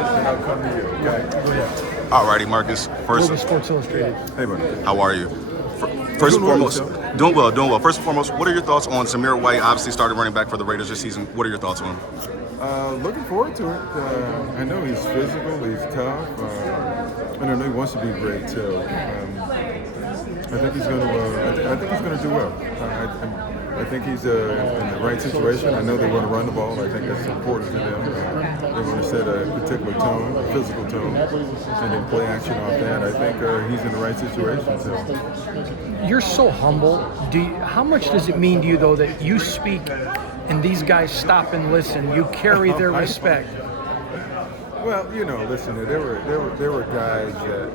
and I'll come to you, okay? Go ahead. Alrighty, Marcus. First, Global Sports Illustrated. Hey, buddy. how are you? First and Doing well, foremost, doing well, doing well. First and foremost, what are your thoughts on Zamir White? Obviously, started running back for the Raiders this season. What are your thoughts on him? Looking forward to it. I know he's physical, he's tough, and I know he wants to be great. So I think he's going to. I think he's going to do well. I think he's in the right situation. I know they want to run the ball. I think that's important to them. They want to set a particular tone, a physical tone, and then play action off that. I think he's in the right situation. So. You're so humble. How much does it mean to you, though, that you speak and these guys stop and listen? You carry their respect. Well, you know, listen, there were guys that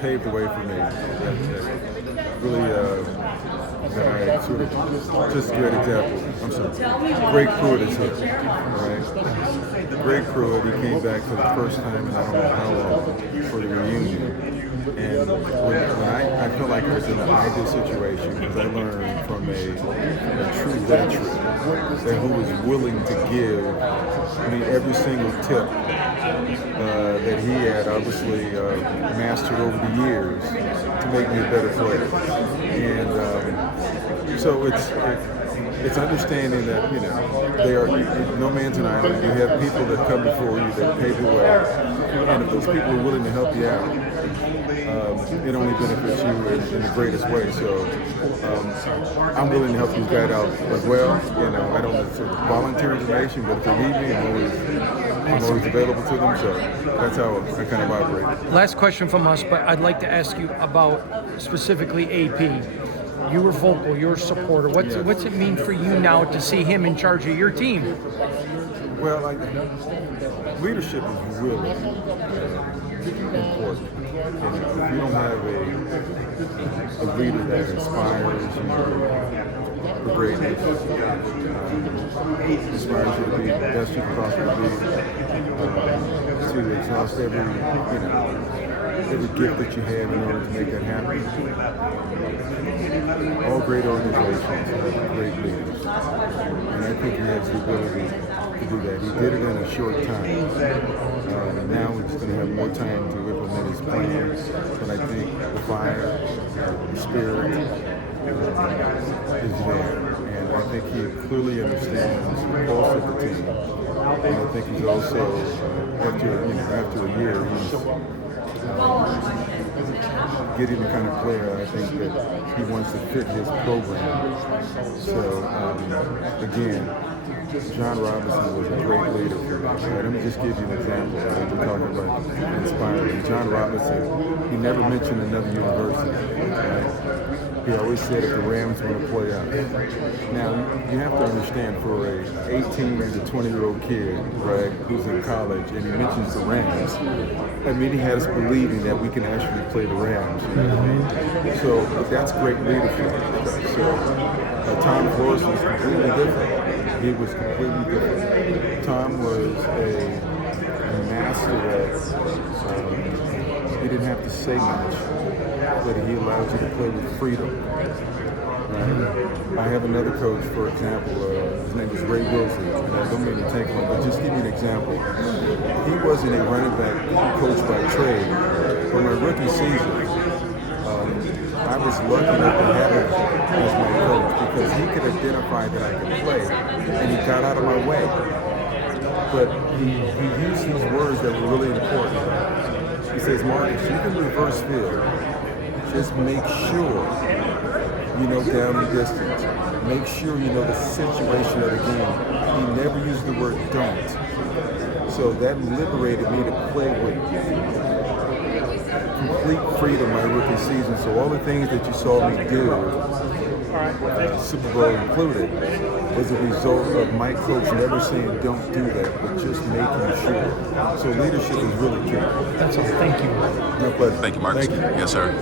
paved the way for me. That really. That I sort of, just a great example. I'm sorry. Greg Pruitt is here, right? Greg Pruitt, he came back for the first time in I don't know how long for the reunion. And when I feel like I was in an ideal situation because I learned from a true veteran who was willing to give me every single tip that he had obviously mastered over the years to make me a better player. And so it's understanding that, you know, they are no man's an island. You have people that come before you that pave the way, and if those people are willing to help you out, it only benefits you in the greatest way. So I'm willing to help these guys out as well. You know, I don't necessarily volunteer information, but if they need me, I'm always available to them. So that's how I kind of operate. Last question from us, but I'd like to ask you about specifically AP. You were vocal, you're a supporter. What's it mean for you now to see him in charge of your team? Well, leadership is really important. And if you don't have a leader that inspires you for greatness, inspires you to be the best you can possibly be, to exhaust every gift that you have in order to make that happen. All great organizations have great leaders, and I think he has the ability to do that. He did it in a short time. Now he's going to have more time to implement his plans, but I think the fire, the spirit is there, and I think he clearly understands the pulse of the team. And I think he's also, after a year, he's getting the kind of player I think that he wants to fit his program. So, again, John Robinson was a great leader for me. Let me just give you an example. We're talking about inspiring. John Robinson, he never mentioned another university. Right? He always said if the Rams want to play out. Now, you have to understand for a 18 to 20-year-old kid, right, who's in college, and he mentions the Rams, I mean, he has believing that we can actually play the Rams. You know what I mean? So, but that's great leadership. So, Tom Flores was completely different. He was completely different. Tom was a master at, he didn't have to say much, but he allowed you to play with freedom. I have another coach, for example, his name is Ray Wilson. I don't mean to take him, but just give you an example. He wasn't a running back coach by trade. For my rookie season, I was lucky enough to have him as my coach because he could identify that I could play, and he got out of my way. But he used these words that were really important. He says, Marcus, you can reverse field. Just make sure you know down the distance. Make sure you know the situation of the game. He never used the word don't. So that liberated me to play with complete freedom my rookie season. So all the things that you saw me do, Super Bowl included, was a result of my coach never saying don't do that, but just making sure. So leadership is really key. That's all. Thank you. My pleasure. Thank you, Marcus. Thank you. Yes, sir.